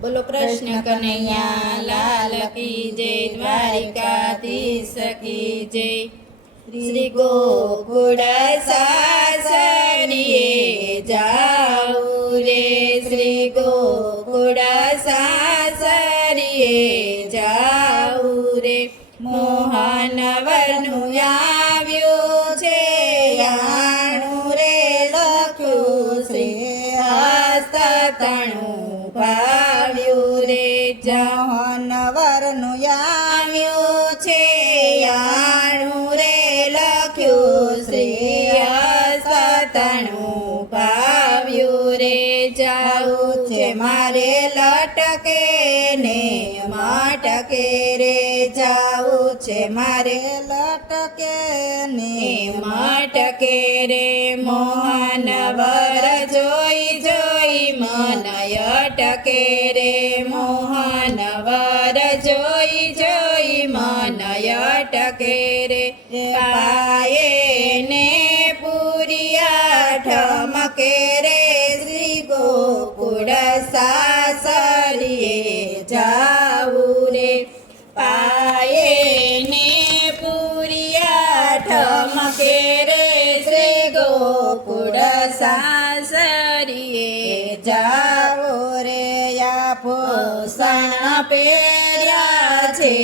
બોલો કૃષ્ણ કનૈયા લાલ કી જય, દ્વારિકાધીશ કી જય। શ્રી ગોકુળ સાસરીએ જાઉં રે, શ્રી ગોકુળ સાસરીએ જાઉં રે। મોહન વરનું આવ્યું છે યાણું રે, લખ્યું શ્રી હસ્તતણું ભાવ્યું રે। મોહન વરનું આવ્યું છે યાણું રે, લખ્યું શ્રી હસ્તતણું ભાવ્યું રે। જાવું છે મારે લટકે ને માટકે રે, જાવું છે મારે લટકે ને માટકે રે। મોહન વર જોઈ જોઈ મન અટકે રે, મોહન વર જોઈ જોઈ મન અટકે રે। પાયે ને પુરિયા ઠમકે રે, શ્રી ગોકુળ સાસરીએ જાવું રે। પાયે ને પુરિયા ઠમકે રે, શ્રી ગોકુળ સાસરીએ જાવો રે। આભૂષણ પહેર્યા છે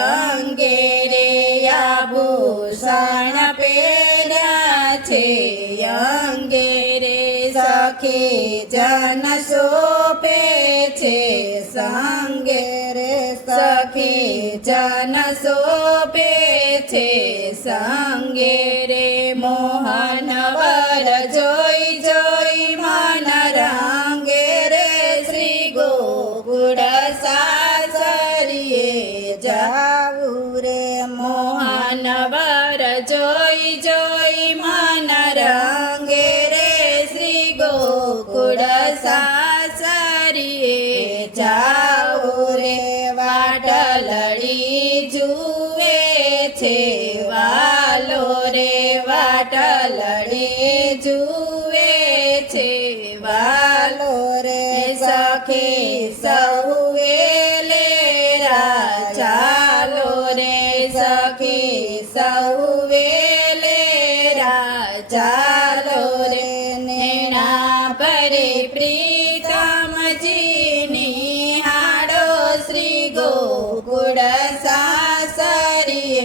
અંગે રે, આભૂષણ પહેર્યા છે અંગે રે। સખી જન શોભે છે સંગે રે, સખી જન શોભે છે સંગે રે। મોહન વર જોઈ જોઈ મન રંગે રે, શ્રી ગોકુળ સાસરીએ જાવું રે। મોહન વર જોઈ જોઈ મન રંગે રે, શ્રી ગોકુળ સાસરીએ જાવું રે। વાટલડી જુએ છે વાલો રે, વાટલડી જુએ છે વાલો રે। સખી સૌએ લેરા ચાલો રે, સખી સૌએ લેરા ચાલો રે। નેણા પરે પ્રીતમજીની હાડો, શ્રી ગોકુળ સાસરીએ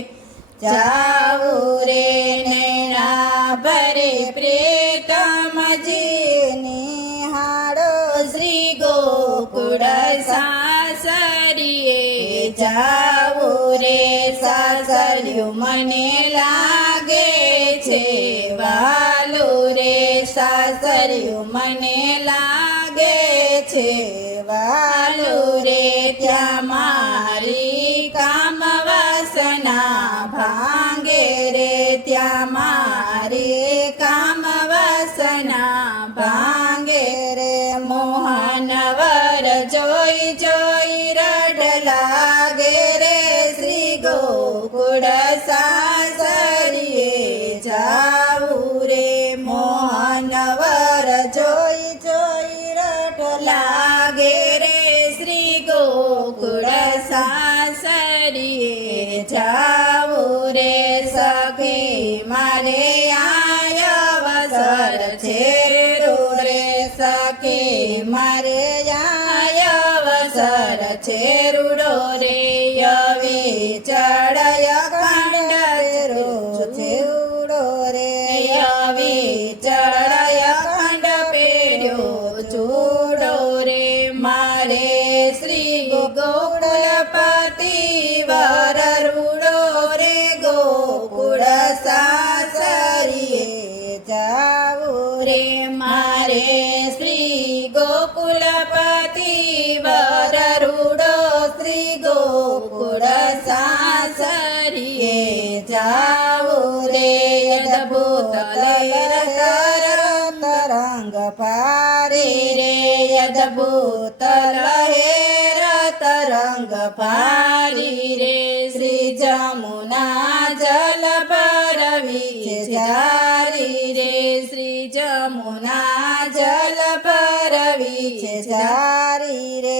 જાવું રે। નેણા પરે પ્રીતમજીની હાડો, શ્રી ગોકુળ સાસરીએ જાવું રે। સાસરિયું મને લાગે છે વાલું રે, સાસરિયું મને લાગે છે વાલું રે। ત્યાં મારી કામ વાસના ભાંગે રે, ત્યાં મારી કામ વાસના ભાંગે રે। મોહન વર જોઈ જોઈ રડ લાગે રે, શ્રી ગોકુળ સાસરીએ જાવું રે। મોહન વર જોઈ જોઈ રડ લાગે રે, શ્રી ગોકુળ સાસરીએ જાવું રે। સખી મારે આયવસર છે રે, સખી મારે આયવસર છે રૂડો રે। યવે ચડય ખંડ રો છે ઉડો રે, યવે ચડય ખંડ પેર્યો ચૂડો રે। મારે શ્રી ગોકુળપતિ વર રૂડો રે, ગોકુળ સાસરીએ જાવું રે। મારે શ્રી ગોકુળપતિ વર રૂડો, શ્રી ગોકુળ સાસરીએ જાવું રે। અદભુત લહેર તરંગ પારી રે, અદભુત લહેર તરંગ પારી રે। શ્રી જમુના જલ ભરવી જારી રે, શ્રી જમુના જલ ભરવી જારી રે।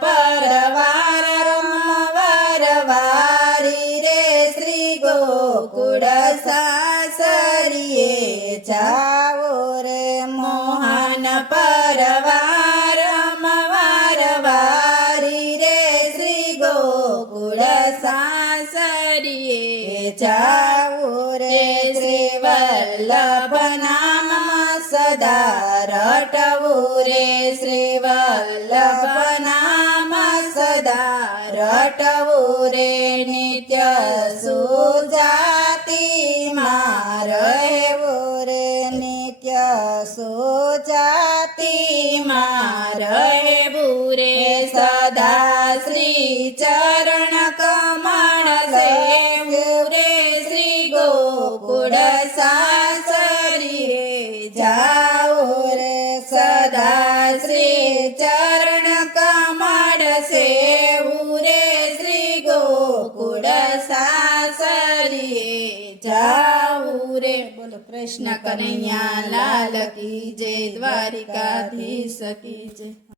પરવાર રમવારવારી રે શ્રી ગોકુળ સાસરીએ જાવો રે મોહન પરવાર રમવારવારી રે શ્રી ગોકુળ સાસરીએ જાવો રે શ્રી વલ્લભ નામ સદા રટવું રે શ્રી વલ્લભ નામ સદા રટવું રે નિત્ય સુજાતિ રહેવું રે નિત્ય સુજાતિ રહેવું રે સદા શ્રી ચરણ કમળ સેવું રે શ્રી ગોકુળ સાસરીએ જાઓ રે સદા શ્રી ચરણ કમળ સેવું રે શ્રી ગોકુળ સાસરીએ જાઉં રે. બોલો કૃષ્ણ કનૈયા લાલ કી જય, દ્વારિકાધીશ કી જય.